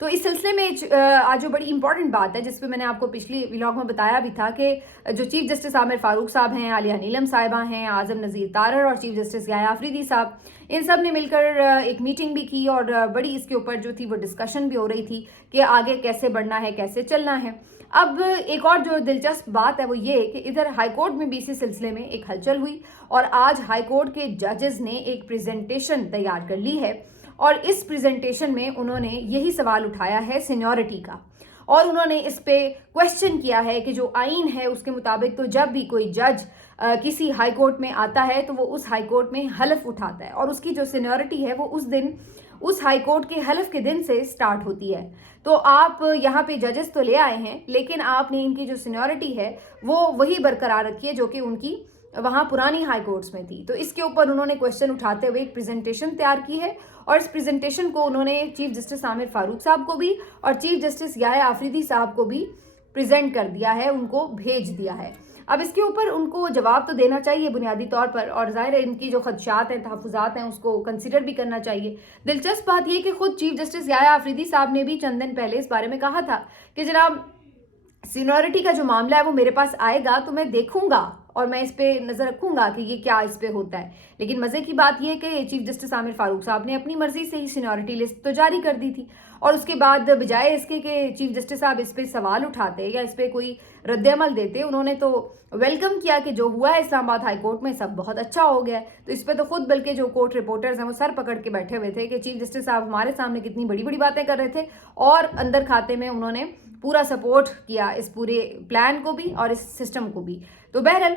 تو اس سلسلے میں آج جو بڑی امپورٹنٹ بات ہے جس پہ میں نے آپ کو پچھلی ولاگ میں بتایا بھی تھا کہ جو چیف جسٹس عامر فاروق صاحب ہیں، عالیہ نیلم صاحبہ ہیں، اعظم نذیر تارڑ اور چیف جسٹس یحییٰ آفریدی صاحب، ان سب نے مل کر ایک میٹنگ بھی کی اور بڑی اس کے اوپر جو تھی وہ ڈسکشن بھی ہو رہی تھی کہ آگے کیسے بڑھنا ہے، کیسے چلنا ہے۔ اب ایک اور جو دلچسپ بات ہے وہ یہ کہ ادھر ہائی کورٹ میں بھی اسی سلسلے میں ایک ہلچل ہوئی اور آج ہائی کورٹ کے ججز نے ایک پریزنٹیشن تیار کر لی ہے اور اس پریزنٹیشن میں انہوں نے یہی سوال اٹھایا ہے سینیورٹی کا، اور انہوں نے اس پہ کویسچن کیا ہے کہ جو آئین ہے اس کے مطابق تو جب بھی کوئی جج کسی ہائی کورٹ میں آتا ہے تو وہ اس ہائی کورٹ میں حلف اٹھاتا ہے اور اس کی جو سینیورٹی ہے وہ اس ہائی کورٹ کے حلف کے دن سے سٹارٹ ہوتی ہے۔ تو آپ یہاں پہ ججز تو لے آئے ہیں لیکن آپ نے ان کی جو سینیورٹی ہے وہ وہی برقرار رکھی ہے جو کہ ان کی وہاں پرانی ہائی کورٹس میں تھی۔ تو اس کے اوپر انہوں نے کویسچن اٹھاتے ہوئے ایک پریزنٹیشن تیار کی ہے اور اس پریزنٹیشن کو انہوں نے چیف جسٹس عامر فاروق صاحب کو بھی اور چیف جسٹس یحییٰ آفریدی صاحب کو بھی پریزنٹ کر دیا ہے، ان کو بھیج دیا ہے۔ اب اس کے اوپر ان کو جواب تو دینا چاہیے بنیادی طور پر، اور ظاہر ہے ان کی جو خدشات ہیں، تحفظات ہیں، اس کو کنسیڈر بھی کرنا چاہیے۔ دلچسپ بات یہ کہ خود چیف جسٹس یحییٰ آفریدی صاحب نے بھی چند دن پہلے اس بارے میں کہا تھا کہ جناب سینیورٹی کا جو معاملہ ہے وہ میرے پاس آئے گا تو میں دیکھوں گا اور میں اس پہ نظر رکھوں گا کہ یہ کیا اس پہ ہوتا ہے۔ لیکن مزے کی بات یہ کہ چیف جسٹس عامر فاروق صاحب نے اپنی مرضی سے ہی سینیورٹی لسٹ تو جاری کر دی تھی اور اس کے بعد بجائے اس کے کہ چیف جسٹس صاحب اس پہ سوال اٹھاتے یا اس پہ کوئی رد عمل دیتے، انہوں نے تو ویلکم کیا کہ جو ہوا ہے اسلام آباد ہائی کورٹ میں سب بہت اچھا ہو گیا ہے۔ تو اس پہ تو خود بلکہ جو کورٹ رپورٹرز ہیں وہ سر پکڑ کے بیٹھے ہوئے تھے کہ چیف جسٹس صاحب ہمارے سامنے کتنی بڑی بڑی باتیں کر رہے تھے اور اندر کھاتے میں انہوں نے پورا سپورٹ کیا اس پورے پلان کو بھی اور اس سسٹم کو بھی۔ تو بہرحال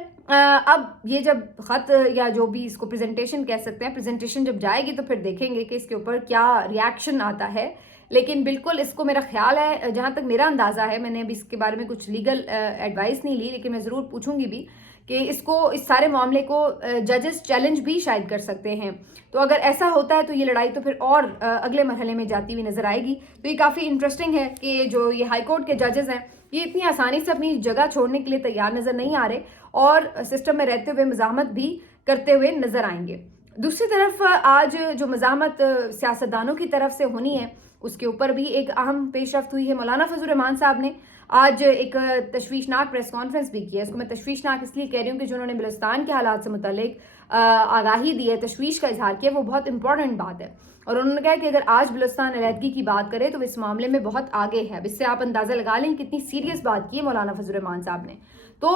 اب یہ جب خط یا جو بھی اس کو پریزنٹیشن کہہ سکتے ہیں، پریزنٹیشن جب جائے گی تو پھر دیکھیں گے کہ اس کے اوپر کیا ریاکشن آتا ہے۔ لیکن بالکل اس کو میرا خیال ہے، جہاں تک میرا اندازہ ہے، میں نے ابھی اس کے بارے میں کچھ لیگل ایڈوائس نہیں لی لیکن میں ضرور پوچھوں گی بھی کہ اس سارے معاملے کو ججز چیلنج بھی شاید کر سکتے ہیں۔ تو اگر ایسا ہوتا ہے تو یہ لڑائی تو پھر اور اگلے مرحلے میں جاتی ہوئی نظر آئے گی۔ تو یہ کافی انٹرسٹنگ ہے کہ جو یہ ہائی کورٹ کے ججز ہیں یہ اتنی آسانی سے اپنی جگہ چھوڑنے کے لیے تیار نظر نہیں آ رہے اور سسٹم میں رہتے ہوئے مزاحمت بھی کرتے ہوئے نظر آئیں گے۔ دوسری طرف آج جو مزاحمت سیاستدانوں کی طرف سے ہونی ہے اس کے اوپر بھی ایک اہم پیش رفت ہوئی ہے۔ مولانا فضل الرحمان صاحب نے آج ایک تشویشناک پریس کانفرنس بھی کی ہے۔ اس کو میں تشویشناک اس لیے کہہ رہی ہوں کہ جو انہوں نے بلوچستان کے حالات سے متعلق آگاہی دی ہے، تشویش کا اظہار کیا، وہ بہت امپورٹنٹ بات ہے اور انہوں نے کہا کہ اگر آج بلوچستان علیحدگی کی بات کرے تو اس معاملے میں بہت آگے ہے۔ اب اس سے آپ اندازہ لگا لیں کتنی سیریس بات کی ہے مولانا فضل الرحمان صاحب نے۔ تو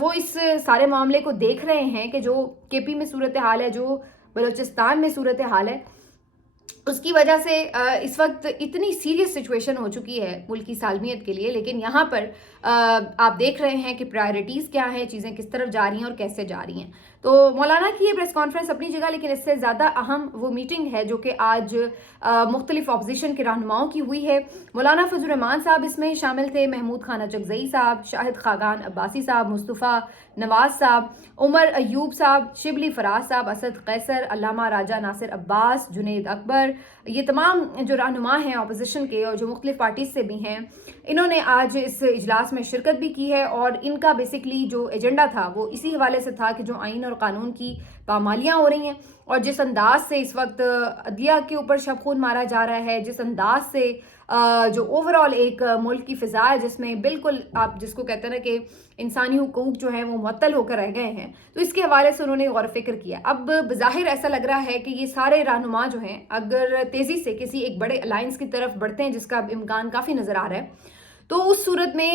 وہ اس سارے معاملے کو دیکھ رہے ہیں کہ جو کے پی میں صورتحال ہے، جو بلوچستان میں صورتحال ہے، اس کی وجہ سے اس وقت اتنی سیریس سچویشن ہو چکی ہے ملک کی سالمیت کے لیے، لیکن یہاں پر آپ دیکھ رہے ہیں کہ پرائرٹیز کیا ہیں، چیزیں کس طرف جا رہی ہیں اور کیسے جا رہی ہیں۔ تو مولانا کی یہ پریس کانفرنس اپنی جگہ، لیکن اس سے زیادہ اہم وہ میٹنگ ہے جو کہ آج مختلف اپوزیشن کے رہنماؤں کی ہوئی ہے۔ مولانا فضل الرحمان صاحب اس میں شامل تھے، محمود خان اچکزئی صاحب، شاہد خاقان عباسی صاحب، مصطفیٰ نواز صاحب، عمر ایوب صاحب، شبلی فراز صاحب، اسد قیصر، علامہ راجہ ناصر عباس، جنید اکبر، یہ تمام جو رہنما ہیں اپوزیشن کے اور جو مختلف پارٹیز سے بھی ہیں، انہوں نے آج اس اجلاس میں شرکت بھی کی ہے اور ان کا بیسکلی جو ایجنڈا تھا وہ اسی حوالے سے تھا کہ جو آئین اور قانون کی پامالیاں ہو رہی ہیں اور جس انداز سے اس وقت عدلیہ کے اوپر شب خون مارا جا رہا ہے، جس انداز سے جو اوور آل ایک ملک کی فضا ہے جس میں بالکل آپ جس کو کہتے ہیں نا کہ انسانی حقوق جو ہیں وہ معطل ہو کر رہ گئے ہیں، تو اس کے حوالے سے انہوں نے غور و فکر کیا۔ اب بظاہر ایسا لگ رہا ہے کہ یہ سارے رہنما جو ہیں اگر تیزی سے کسی ایک بڑے الائنس کی طرف بڑھتے ہیں جس کا امکان کافی نظر آ رہا ہے، تو اس صورت میں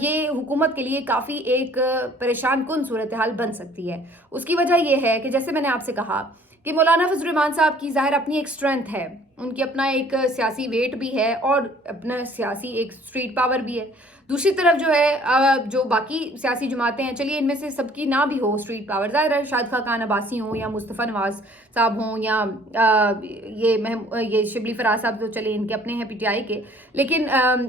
یہ حکومت کے لیے کافی ایک پریشان کن صورتحال بن سکتی ہے۔ اس کی وجہ یہ ہے کہ جیسے میں نے آپ سے کہا کہ مولانا فضل الرحمان صاحب کی ظاہر اپنی ایک اسٹرینتھ ہے، ان کی اپنا ایک سیاسی ویٹ بھی ہے اور اپنا سیاسی ایک اسٹریٹ پاور بھی ہے۔ دوسری طرف جو ہے جو باقی سیاسی جماعتیں ہیں، چلیے ان میں سے سب کی نہ بھی ہو اسٹریٹ پاور، ظاہر ہے شاہد خاقان عباسی ہوں یا مصطفیٰ نواز صاحب ہوں یا یہ شبلی فراز صاحب تو چلے ان کے اپنے ہیں پی ٹی آئی کے، لیکن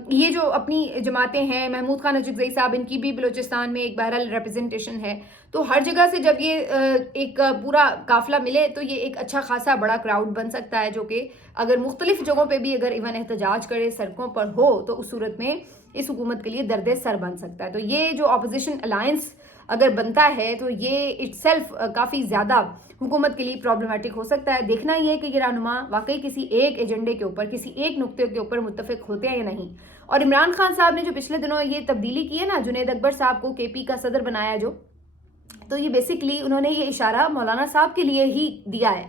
یہ جو اپنی جماعتیں ہیں، محمود خان اچکزئی صاحب، ان کی بھی بلوچستان میں ایک بہرحال ریپرزنٹیشن ہے۔ تو ہر جگہ سے جب یہ ایک پورا قافلہ ملے تو یہ ایک اچھا خاصا بڑا کراؤڈ بن سکتا ہے جو کہ اگر مختلف جگہوں پہ بھی اگر ایون احتجاج کرے، سڑکوں پر ہو، تو اس صورت میں اس حکومت کے لیے درد سر بن سکتا ہے۔ تو یہ جو اپوزیشن الائنس اگر بنتا ہے تو یہ اٹ سیلف کافی زیادہ حکومت کے لیے پرابلمٹک ہو سکتا ہے. دیکھنا یہ ہے کہ یہ رہنما واقعی کسی ایک ایجنڈے کے اوپر, کسی ایک نقطے کے اوپر متفق ہوتے ہیں یا نہیں. اور عمران خان صاحب نے جو پچھلے دنوں یہ تبدیلی کی ہے نا, جنید اکبر صاحب کو کے پی کا صدر بنایا جو, تو یہ بیسکلی انہوں نے یہ اشارہ مولانا صاحب کے لیے ہی دیا ہے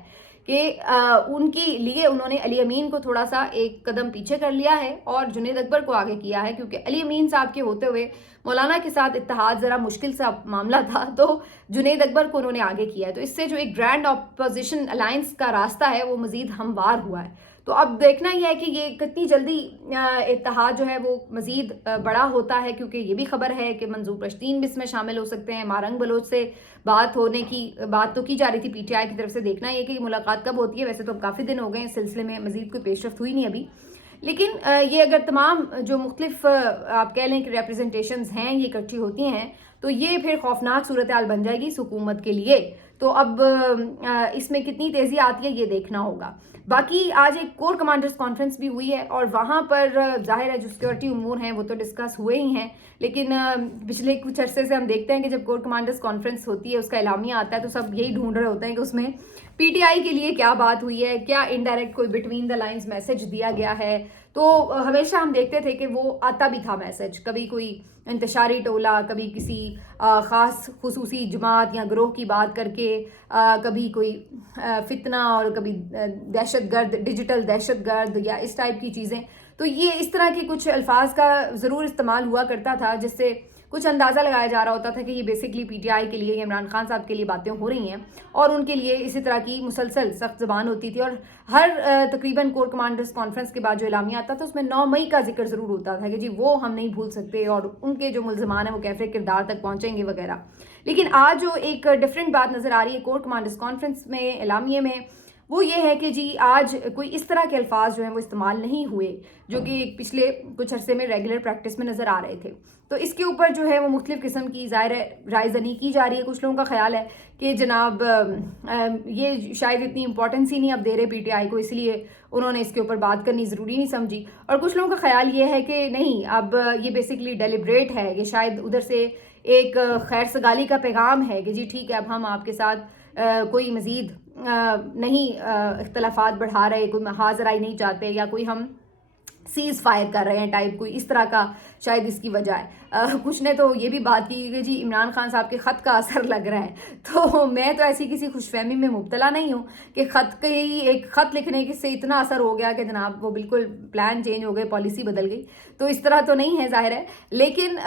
کہ ان کے لیے انہوں نے علی امین کو تھوڑا سا ایک قدم پیچھے کر لیا ہے اور جنید اکبر کو آگے کیا ہے, کیونکہ علی امین صاحب کے ہوتے ہوئے مولانا کے ساتھ اتحاد ذرا مشکل سا معاملہ تھا, تو جنید اکبر کو انہوں نے آگے کیا ہے. تو اس سے جو ایک گرینڈ اپوزیشن الائنس کا راستہ ہے وہ مزید ہموار ہوا ہے. تو اب دیکھنا یہ ہے کہ یہ کتنی جلدی اتحاد جو ہے وہ مزید بڑا ہوتا ہے, کیونکہ یہ بھی خبر ہے کہ منظور پشتین بھی اس میں شامل ہو سکتے ہیں. مارنگ بلوچ سے بات ہونے کی بات تو کی جا رہی تھی پی ٹی آئی کی طرف سے. دیکھنا یہ کہ ملاقات کب ہوتی ہے. ویسے تو اب کافی دن ہو گئے اس سلسلے میں, مزید کوئی پیش رفت ہوئی نہیں ابھی, لیکن یہ اگر تمام جو مختلف آپ کہہ لیں کہ ریپرزنٹیشنز ہیں یہ اکٹھی ہوتی ہیں تو یہ پھر خوفناک صورتحال بن جائے گی اس حکومت کے لیے. تو اب اس میں کتنی تیزی آتی ہے یہ دیکھنا ہوگا. باقی آج ایک کور کمانڈرز کانفرنس بھی ہوئی ہے اور وہاں پر ظاہر ہے جو سیکورٹی امور ہیں وہ تو ڈسکس ہوئے ہی ہیں, لیکن پچھلے کچھ عرصے سے ہم دیکھتے ہیں کہ جب کور کمانڈرز کانفرنس ہوتی ہے اس کا اعلامیہ آتا ہے تو سب یہی ڈھونڈ رہے ہوتے ہیں کہ اس میں پی ٹی آئی کے لیے کیا بات ہوئی ہے, کیا انڈائریکٹ کوئی بٹوین دا لائنز میسج دیا گیا ہے. تو ہمیشہ ہم دیکھتے تھے کہ وہ آتا بھی تھا میسج, کبھی کوئی انتشاری ٹولہ, کبھی کسی خاص خصوصی جماعت یا گروہ کی بات کر کے, کبھی کوئی فتنہ اور کبھی دہشت گرد, ڈیجیٹل دہشت گرد یا اس ٹائپ کی چیزیں. تو یہ اس طرح کے کچھ الفاظ کا ضرور استعمال ہوا کرتا تھا جس سے کچھ اندازہ لگایا جا رہا ہوتا تھا کہ یہ بیسکلی پی ٹی آئی کے لیے, عمران خان صاحب کے لیے باتیں ہو رہی ہیں اور ان کے لیے اسی طرح کی مسلسل سخت زبان ہوتی تھی. اور ہر تقریباً کور کمانڈرز کانفرنس کے بعد جو اعلامیہ آتا تھا اس میں 9 مئی کا ذکر ضرور ہوتا تھا کہ جی وہ ہم نہیں بھول سکتے اور ان کے جو ملزمان ہیں وہ کیسے کردار تک پہنچیں گے وغیرہ. لیکن آج جو ایک ڈفرینٹ بات نظر آ رہی ہے کور کمانڈرز کانفرنس میں اعلامیے میں, وہ یہ ہے کہ جی آج کوئی اس طرح کے الفاظ جو ہیں وہ استعمال نہیں ہوئے جو کہ پچھلے کچھ عرصے میں ریگولر پریکٹس میں نظر آ رہے تھے. تو اس کے اوپر جو ہے وہ مختلف قسم کی ظاہر رائے زنی کی جا رہی ہے. کچھ لوگوں کا خیال ہے کہ جناب یہ شاید اتنی امپورٹنس ہی نہیں اب دے رہے پی ٹی آئی کو, اس لیے انہوں نے اس کے اوپر بات کرنی ضروری نہیں سمجھی. اور کچھ لوگوں کا خیال یہ ہے کہ نہیں, اب یہ بیسکلی ڈیلیبریٹ ہے, یہ شاید ادھر سے ایک خیر سگالی کا پیغام ہے کہ جی ٹھیک ہے اب ہم آپ کے ساتھ کوئی مزید نہیں اختلافات بڑھا رہے, کوئی محاذ رائی نہیں چاہتے یا کوئی ہم سیز فائر کر رہے ہیں ٹائپ, کوئی اس طرح کا شاید اس کی وجہ ہے. کچھ نے تو یہ بھی بات کی کہ جی عمران خان صاحب کے خط کا اثر لگ رہا ہے. تو میں تو ایسی کسی خوش فہمی میں مبتلا نہیں ہوں کہ خط کے ایک خط لکھنے سے اتنا اثر ہو گیا کہ جناب وہ بالکل پلان چینج ہو گئے, پالیسی بدل گئی. تو اس طرح تو نہیں ہے ظاہر ہے, لیکن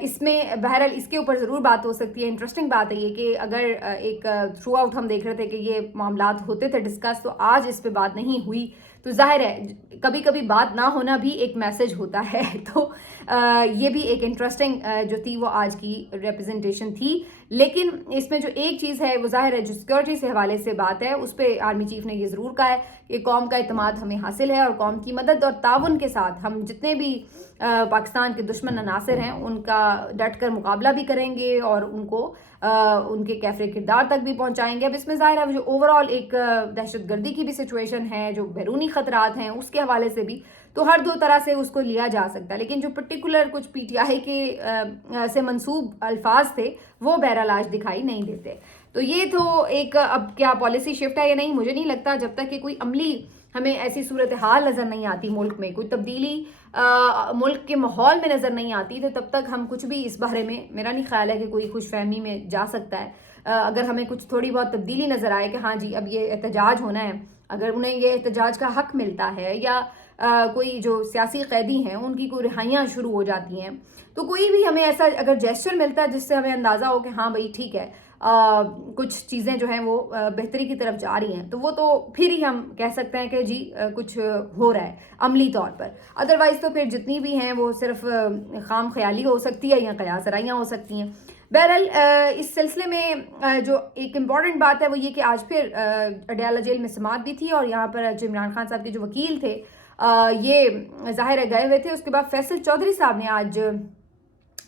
اس میں بہرحال اس کے اوپر ضرور بات ہو سکتی ہے. انٹرسٹنگ بات ہے یہ کہ اگر ایک تھرو آؤٹ ہم دیکھ رہے تھے کہ یہ معاملات ہوتے تھے ڈسکس, تو آج اس پہ بات نہیں ہوئی. تو ظاہر ہے کبھی کبھی بات نہ ہونا بھی ایک میسج ہوتا ہے. تو یہ بھی ایک انٹرسٹنگ جو تھی وہ آج کی ریپرزنٹیشن تھی. لیکن اس میں جو ایک چیز ہے وہ ظاہر ہے جو سیکورٹی سے حوالے سے بات ہے اس پہ آرمی چیف نے یہ ضرور کہا ہے کہ قوم کا اعتماد ہمیں حاصل ہے اور قوم کی مدد اور تعاون کے ساتھ ہم جتنے بھی پاکستان کے دشمن عناصر ہیں ان کا ڈٹ کر مقابلہ بھی کریں گے اور ان کو ان کے کیفر کردار تک بھی پہنچائیں گے. اب اس میں ظاہر ہے جو اوور آل ایک دہشت گردی کی بھی سچویشن ہے, جو بیرونی خطرات ہیں اس کے حوالے سے بھی, تو ہر دو طرح سے اس کو لیا جا سکتا ہے. لیکن جو پرٹیکولر کچھ پی ٹی آئی کے سے منسوب الفاظ تھے وہ بہرحال آج دکھائی نہیں دیتے. تو یہ تو ایک اب کیا پالیسی شفٹ ہے یا نہیں مجھے نہیں لگتا, جب تک کہ کوئی عملی ہمیں ایسی صورتحال نظر نہیں آتی, ملک میں کوئی تبدیلی ملک کے ماحول میں نظر نہیں آتی, تو تب تک ہم کچھ بھی اس بارے میں میرا نہیں خیال ہے کہ کوئی خوش فہمی میں جا سکتا ہے. اگر ہمیں کچھ تھوڑی بہت تبدیلی نظر آئے کہ ہاں جی اب یہ احتجاج ہونا ہے, اگر انہیں یہ احتجاج کا حق ملتا ہے یا کوئی جو سیاسی قیدی ہیں ان کی کوئی رہائیاں شروع ہو جاتی ہیں, تو کوئی بھی ہمیں ایسا اگر جیسچر ملتا ہے جس سے ہمیں اندازہ ہو کہ ہاں بھائی ٹھیک ہے کچھ چیزیں جو ہیں وہ بہتری کی طرف جا رہی ہیں, تو وہ تو پھر ہی ہم کہہ سکتے ہیں کہ جی کچھ ہو رہا ہے عملی طور پر. ادروائز تو پھر جتنی بھی ہیں وہ صرف خام خیالی ہو سکتی ہے یا قیاس رائیاں ہو سکتی ہیں. بہرحال اس سلسلے میں جو ایک امپورٹنٹ بات ہے وہ یہ کہ آج پھر اڈیالہ جیل میں سماعت بھی تھی اور یہاں پر جو عمران خان صاحب کے جو وکیل تھے یہ ظاہر ہے گئے ہوئے تھے. اس کے بعد فیصل چودھری صاحب نے آج,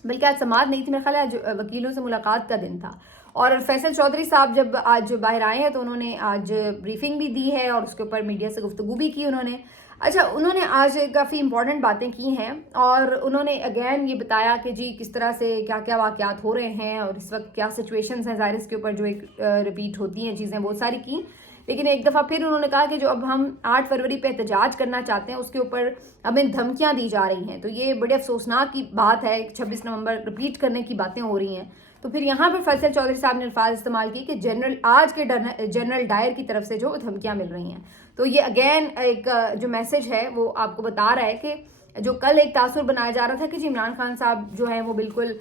بلکہ آج سماعت نہیں تھی میرے خیال ہے, آج وکیلوں سے ملاقات کا دن تھا, اور فیصل چودھری صاحب جب آج باہر آئے ہیں تو انہوں نے آج بریفنگ بھی دی ہے اور اس کے اوپر میڈیا سے گفتگو بھی کی انہوں نے. اچھا، انہوں نے آج کافی امپورٹنٹ باتیں کی ہیں اور انہوں نے اگین یہ بتایا کہ جی کس طرح سے کیا کیا واقعات ہو رہے ہیں اور اس وقت کیا سچویشنز ہیں، ظاہر اس کے اوپر جو ایک ریپیٹ ہوتی ہیں چیزیں بہت ساری کی، لیکن ایک دفعہ پھر انہوں نے کہا کہ جو اب ہم 8 فروری پہ احتجاج کرنا چاہتے ہیں اس کے اوپر ہمیں دھمکیاں دی جا رہی ہیں، تو یہ بڑے افسوسناک کی بات ہے، 26 نومبر ریپیٹ کرنے کی باتیں ہو رہی ہیں۔ تو پھر یہاں پر فیصل چودھری صاحب نے الفاظ استعمال کی کہ آج کے جنرل ڈائر کی طرف سے جو دھمکیاں مل رہی ہیں، تو یہ اگین ایک جو میسج ہے وہ آپ کو بتا رہا ہے کہ جو کل ایک تاثر بنایا جا رہا تھا کہ جی عمران خان صاحب جو ہیں وہ بالکل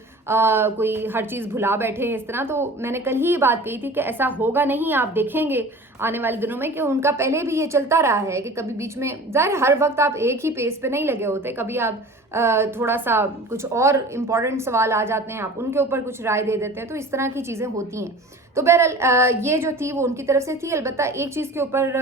کوئی ہر چیز بھلا بیٹھے ہیں اس طرح، تو میں نے کل ہی یہ بات کہی تھی کہ ایسا ہوگا نہیں، آپ دیکھیں گے آنے والے دنوں میں کہ ان کا پہلے بھی یہ چلتا رہا ہے کہ کبھی بیچ میں ظاہر ہر وقت آپ ایک ہی پیس پہ نہیں لگے ہوتے، کبھی آپ تھوڑا سا کچھ اور امپورٹنٹ سوال آ جاتے ہیں، آپ ان کے اوپر کچھ رائے دے دیتے ہیں، تو اس طرح کی چیزیں ہوتی ہیں۔ تو بہرحال یہ جو تھی وہ ان کی طرف سے تھی، البتہ ایک چیز کے اوپر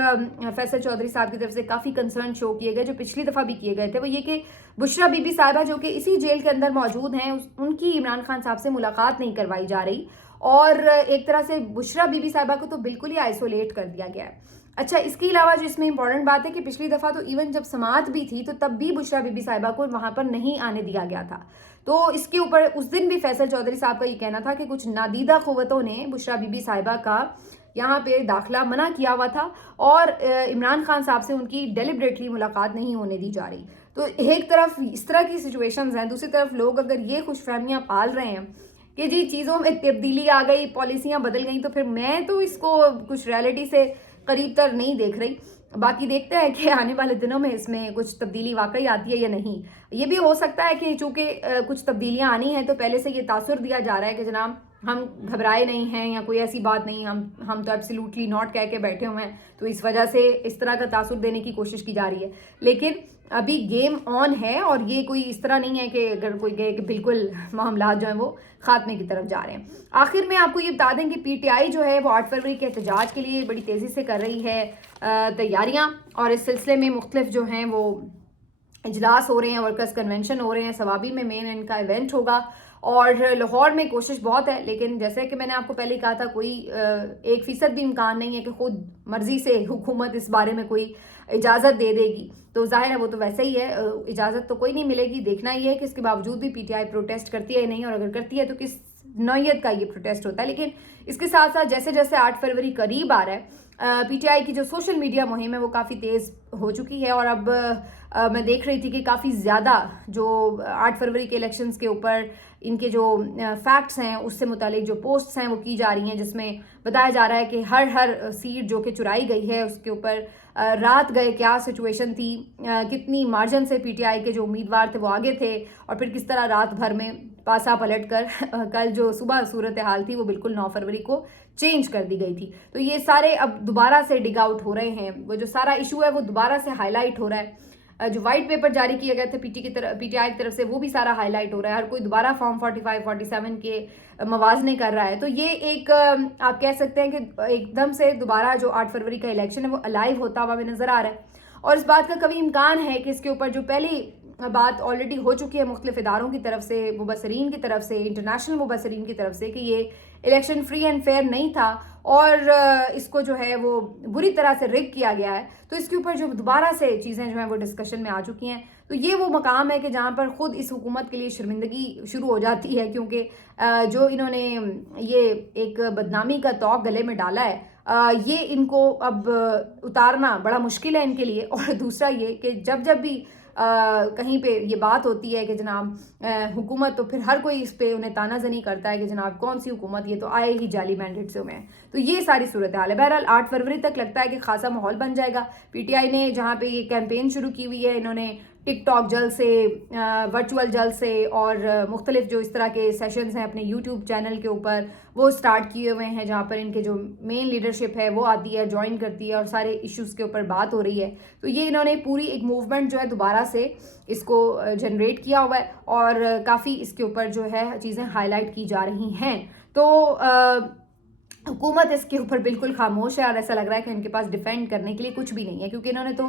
فیصل چودھری صاحب کی طرف سے کافی کنسرن شو کیے گئے جو پچھلی دفعہ بھی کیے گئے تھے، وہ یہ کہ بشریٰ بی بی صاحبہ جو کہ اسی جیل کے اندر موجود ہیں، ان کی عمران خان صاحب سے ملاقات نہیں کروائی جا رہی، اور ایک طرح سے بشریٰ بی بی صاحبہ کو تو بالکل ہی آئسولیٹ کر دیا گیا ہے۔ اچھا، اس کے علاوہ جو اس میں امپورٹنٹ بات ہے کہ پچھلی دفعہ تو ایون جب سماعت بھی تھی تو تب بھی بشریٰ بی بی صاحبہ کو وہاں پر نہیں آنے دیا گیا تھا، تو اس کے اوپر اس دن بھی فیصل چودھری صاحب کا یہ کہنا تھا کہ کچھ نادیدہ قوتوں نے بشریٰ بی بی صاحبہ کا یہاں پہ داخلہ منع کیا ہوا تھا اور عمران خان صاحب سے ان کی ڈیلیبریٹلی ملاقات نہیں ہونے دی جا رہی۔ تو ایک طرف اس طرح کی سچویشنز ہیں، دوسری طرف لوگ اگر یہ خوش فہمیاں پال رہے ہیں کہ جی چیزوں میں تبدیلی آ گئی، پالیسیاں بدل گئیں، تو پھر میں تو اس کو کچھ ریالٹی سے قریب تر نہیں دیکھ رہی۔ باقی دیکھتے ہیں کہ آنے والے دنوں میں اس میں کچھ تبدیلی واقعی آتی ہے یا نہیں۔ یہ بھی ہو سکتا ہے کہ چونکہ کچھ تبدیلیاں آنی ہیں تو پہلے سے یہ تاثر دیا جا رہا ہے کہ جناب ہم گھبرائے نہیں ہیں یا کوئی ایسی بات نہیں، ہم تو ایبسلیوٹلی ناٹ کہہ کے بیٹھے ہوئے ہیں، تو اس وجہ سے اس طرح کا تاثر دینے کی کوشش کی جا رہی ہے، لیکن ابھی گیم آن ہے اور یہ کوئی اس طرح نہیں ہے کہ اگر کوئی کہے کہ بالکل معاملات جو ہیں وہ خاتمے کی طرف جا رہے ہیں۔ آخر میں آپ کو یہ بتا دیں کہ پی ٹی آئی جو ہے وہ 8 فروری کے احتجاج کے لیے بڑی تیزی سے کر رہی ہے تیاریاں، اور اس سلسلے میں مختلف جو ہیں وہ اجلاس ہو رہے ہیں، ورکرز کنونشن ہو رہے ہیں، ثوابی میں مین ان کا ایونٹ ہوگا، اور لاہور میں کوشش بہت ہے، لیکن جیسے کہ میں نے آپ کو پہلے کہا تھا کوئی 1% بھی امکان نہیں ہے کہ خود مرضی سے حکومت اس بارے میں کوئی اجازت دے دے گی، تو ظاہر ہے وہ تو ویسے ہی ہے، اجازت تو کوئی نہیں ملے گی۔ دیکھنا یہ ہے کہ اس کے باوجود بھی پی ٹی آئی پروٹیسٹ کرتی ہے یا نہیں، اور اگر کرتی ہے تو کس نوعیت کا یہ پروٹیسٹ ہوتا ہے۔ لیکن اس کے ساتھ ساتھ جیسے جیسے 8 فروری قریب آ رہا ہے، پی ٹی آئی کی جو سوشل میڈیا مہم ہے وہ کافی تیز ہو چکی ہے، اور اب میں دیکھ رہی تھی کہ کافی زیادہ جو 8 فروری کے الیکشنز کے اوپر ان کے جو فیکٹس ہیں اس سے متعلق جو پوسٹس ہیں وہ کی جا رہی ہیں، جس میں بتایا جا رہا ہے کہ ہر سیٹ جو کہ چرائی گئی ہے اس کے اوپر رات گئے کیا سچویشن تھی، کتنی مارجن سے پی ٹی آئی کے جو امیدوار تھے وہ آگے تھے، اور پھر کس طرح رات بھر میں پاسا پلٹ کر کل جو صبح صورتحال تھی وہ بالکل 9 فروری کو چینج کر دی گئی تھی۔ تو یہ سارے اب دوبارہ سے ڈگ آؤٹ ہو رہے ہیں، وہ جو سارا ایشو ہے وہ دوبارہ سے ہائی لائٹ ہو رہا ہے، جو وائٹ پیپر جاری کیا گیا تھا پی ٹی آئی کی طرف سے وہ بھی سارا ہائی لائٹ ہو رہا ہے، ہر کوئی دوبارہ فارم 45 47 کے موازنے کر رہا ہے۔ تو یہ ایک آپ کہہ سکتے ہیں کہ ایک دم سے دوبارہ جو 8 فروری کا الیکشن ہے وہ الائیو ہوتا ہوا بھی نظر آ رہا ہے، اور اس بات کا کبھی امکان ہے کہ اس کے اوپر جو پہلی بات آلریڈی ہو چکی ہے مختلف اداروں کی طرف سے، مبصرین کی طرف سے، انٹرنیشنل مبصرین کی طرف سے، کہ یہ الیکشن فری اینڈ فیئر نہیں تھا اور اس کو جو ہے وہ بری طرح سے رگ کیا گیا ہے، تو اس کے اوپر جو دوبارہ سے چیزیں جو ہیں وہ ڈسکشن میں آ چکی ہیں۔ تو یہ وہ مقام ہے کہ جہاں پر خود اس حکومت کے لیے شرمندگی شروع ہو جاتی ہے، کیونکہ جو انہوں نے یہ ایک بدنامی کا طوق گلے میں ڈالا ہے، یہ ان کو اب اتارنا بڑا مشکل ہے ان کے لیے۔ اور دوسرا یہ کہ جب بھی کہیں پہ یہ بات ہوتی ہے کہ جناب حکومت، تو پھر ہر کوئی اس پہ انہیں تانا زنی کرتا ہے کہ جناب کون سی حکومت، یہ تو آئے ہی جعلی مینڈیٹس میں، تو یہ ساری صورتحال ہے۔ بہرحال 8 فروری تک لگتا ہے کہ خاصا ماحول بن جائے گا۔ پی ٹی آئی نے جہاں پہ یہ کیمپین شروع کی ہوئی ہے، انہوں نے ٹک ٹاک جل سے، ورچوئل جل سے، اور مختلف جو اس طرح کے سیشنز ہیں اپنے یوٹیوب چینل کے اوپر وہ سٹارٹ کیے ہوئے ہیں، جہاں پر ان کے جو مین لیڈرشپ ہے وہ آتی ہے، جوائن کرتی ہے، اور سارے ایشوز کے اوپر بات ہو رہی ہے۔ تو یہ انہوں نے پوری ایک موومنٹ جو ہے دوبارہ سے اس کو جنریٹ کیا ہوا ہے، اور کافی اس کے اوپر جو ہے چیزیں ہائی لائٹ کی جا رہی ہیں۔ تو حکومت اس کے اوپر بالکل خاموش ہے، اور ایسا لگ رہا ہے کہ ان کے پاس ڈیفینڈ کرنے کے لیے کچھ بھی نہیں ہے، کیونکہ انہوں نے تو